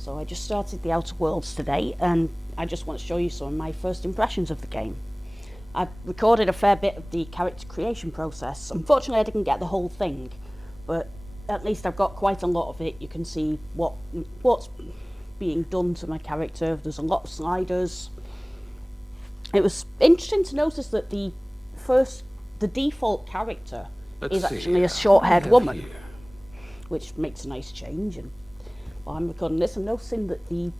So I just started the Outer Worlds today, and I just want to show you some of my first impressions of the game. I've recorded a fair bit of the character creation process. Unfortunately, I didn't get the whole thing, but at least I've got quite a lot of it. You can see what's being done to my character. There's a lot of sliders. It was interesting to notice that the default character is actually a short-haired woman, which makes a nice change. And while I'm recording this, I'm noticing that the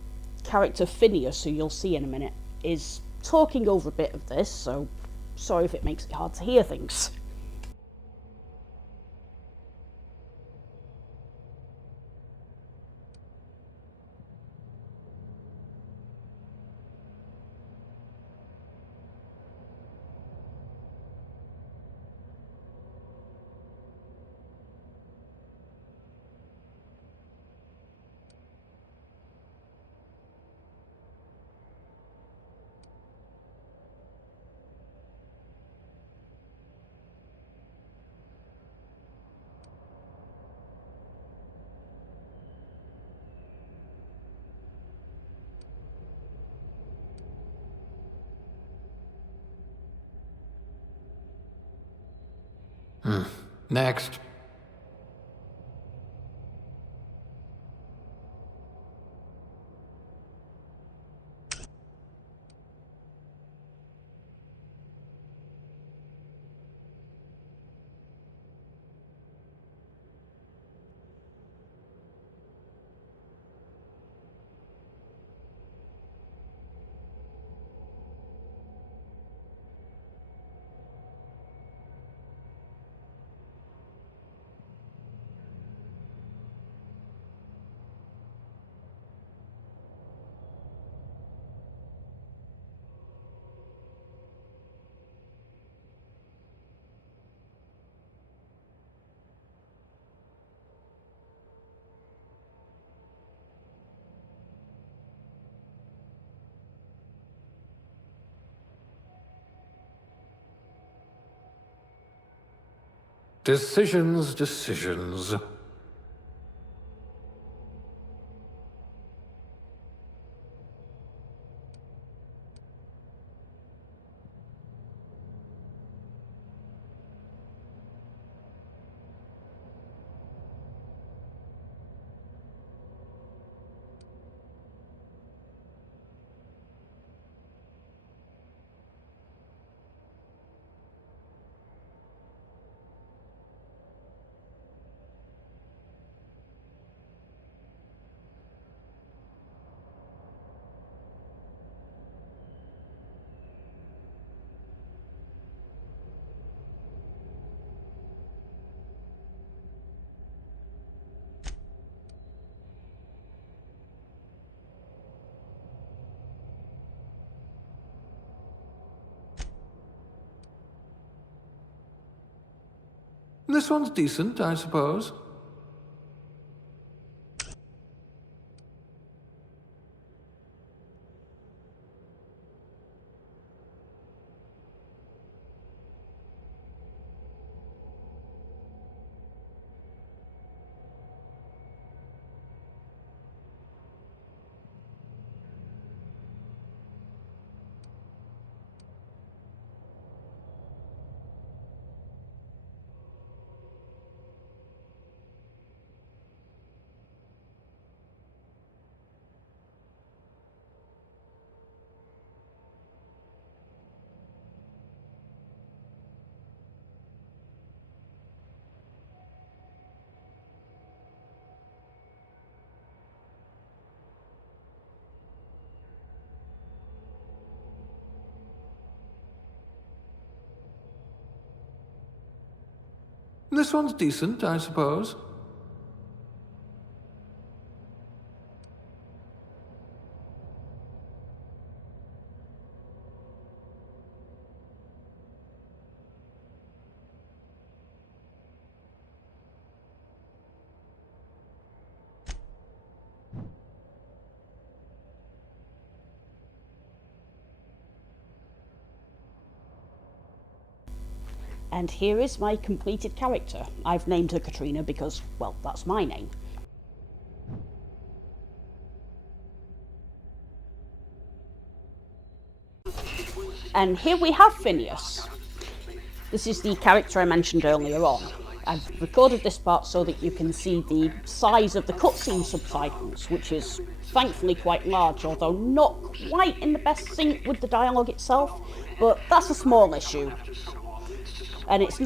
character Phineas, who you'll see in a minute, is talking over a bit of this, so sorry if it makes it hard to hear things. Next. Decisions. This one's decent, I suppose. This one's decent, I suppose. And here is my completed character. I've named her Katrina because, well, that's my name. And here we have Phineas. This is the character I mentioned earlier on. I've recorded this part so that you can see the size of the cutscene subtitles, which is thankfully quite large, although not quite in the best sync with the dialogue itself, but that's a small issue. And it's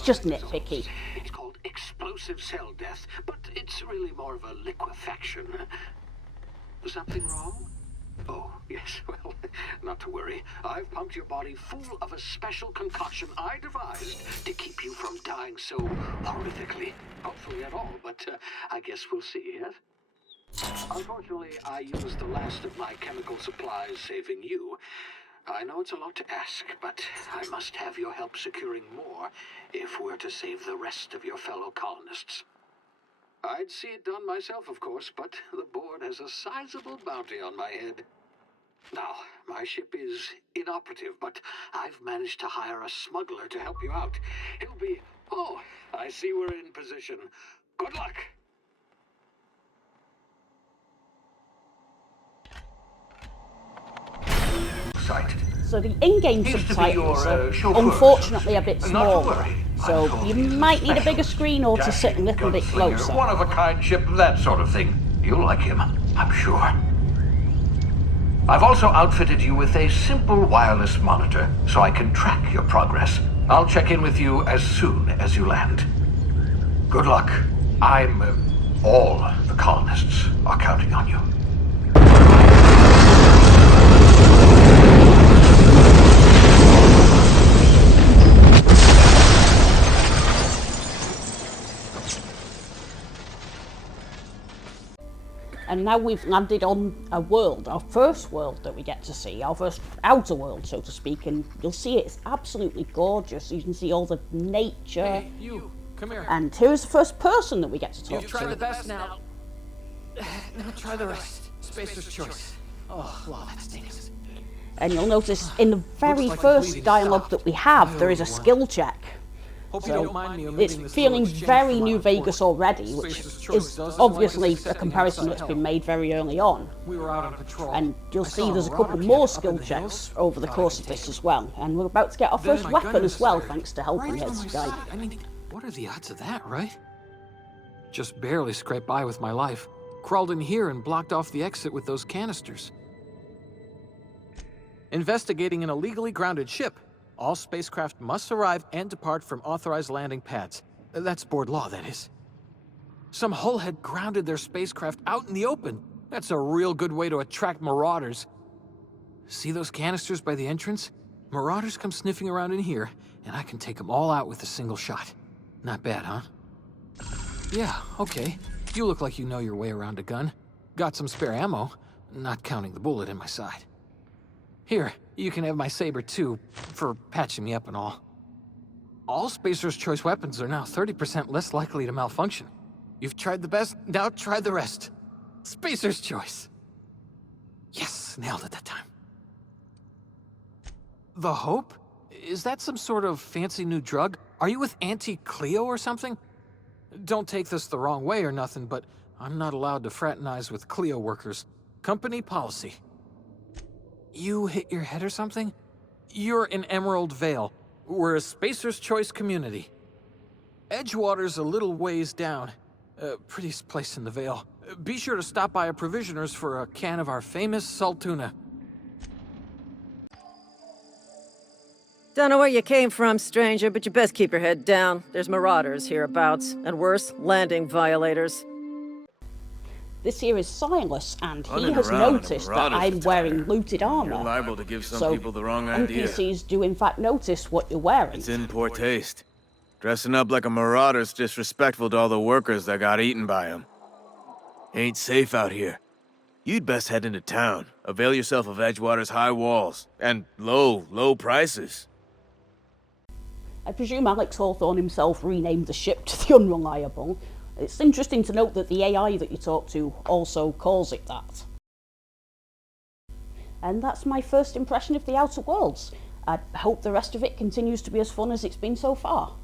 just nitpicky. It's called explosive cell death, but it's really more of a liquefaction. Something wrong? Oh, yes, well, not to worry. I've pumped your body full of a special concoction I devised to keep you from dying so horrifically. Hopefully at all, but I guess we'll see, yes? Unfortunately, I used the last of my chemical supplies saving you. I know it's a lot to ask, but I must have your help securing more if we're to save the rest of your fellow colonists. I'd see it done myself, of course, but the board has a sizable bounty on my head. Now, my ship is inoperative, but I've managed to hire a smuggler to help you out. He'll be... Oh, I see we're in position. Good luck! So the in-game subtitles are unfortunately a bit smaller, so you might need a bigger screen or to sit a little bit closer. One-of-a-kind ship, that sort of thing. You'll like him, I'm sure. I've also outfitted you with a simple wireless monitor, so I can track your progress. I'll check in with you as soon as you land. Good luck. All the colonists are counting on you. And now we've landed on a world, our first world that we get to see, our first outer world, so to speak, and you'll see it's absolutely gorgeous. You can see all the nature. Hey, you, come here. And here's the first person that we get to talk You've to. tried the best now. Now try the rest. Spacer's choice. Oh, wow, that stinks. And you'll notice in the very like first bleeding. dialogue that we have, there is a skill check. Hope you So don't mind me it's omitting this feeling little exchange very from New our Vegas report. already, which Spacer's choice is doesn't obviously like us a second comparison outside that's been help. made very early on. We were out on patrol. And you'll I see saw there's a marauder couple camp more up skill in the checks hills. over the Thought course I of could this take as well. And we're about to get our Then first my weapon gun as well, fired. thanks to helping Right on this my guy. side. I mean, what are the odds of that, right? Just barely scraped by with my life. Crawled in here and blocked off the exit with those canisters. Investigating an illegally grounded ship. All spacecraft must arrive and depart from authorized landing pads. That's board law, that is. Some hull had grounded their spacecraft out in the open. That's a real good way to attract marauders. See those canisters by the entrance? Marauders come sniffing around in here, and I can take them all out with a single shot. Not bad, huh? Yeah, okay. You look like you know your way around a gun. Got some spare ammo, not counting the bullet in my side. Here, you can have my saber too, for patching me up and all. All Spacer's Choice weapons are now 30% less likely to malfunction. You've tried the best, now try the rest. Spacer's Choice. Yes, nailed it that time. The Hope? Is that some sort of fancy new drug? Are you with Auntie Cleo or something? Don't take this the wrong way or nothing, but I'm not allowed to fraternize with Cleo workers. Company policy. You hit your head or something? You're in Emerald Vale. We're a Spacer's Choice community. Edgewater's a little ways down. Prettiest place in the Vale. Be sure to stop by a provisioner's for a can of our famous salt tuna. Don't know where you came from, stranger, but you best keep your head down. There's marauders hereabouts, and worse, landing violators. This here is Silas, and he Running has around in a noticed that marauder's I'm wearing attire. looted armor. You're liable to give some So people the wrong idea. NPCs do in fact notice what you're wearing. It's in poor taste. Dressing up like a marauder's disrespectful to all the workers that got eaten by them. Ain't safe out here. You'd best head into town. Avail yourself of Edgewater's high walls and low prices. I presume Alex Hawthorne himself renamed the ship to the Unreliable. It's interesting to note that the AI that you talk to also calls it that. And that's my first impression of the Outer Worlds. I hope the rest of it continues to be as fun as it's been so far.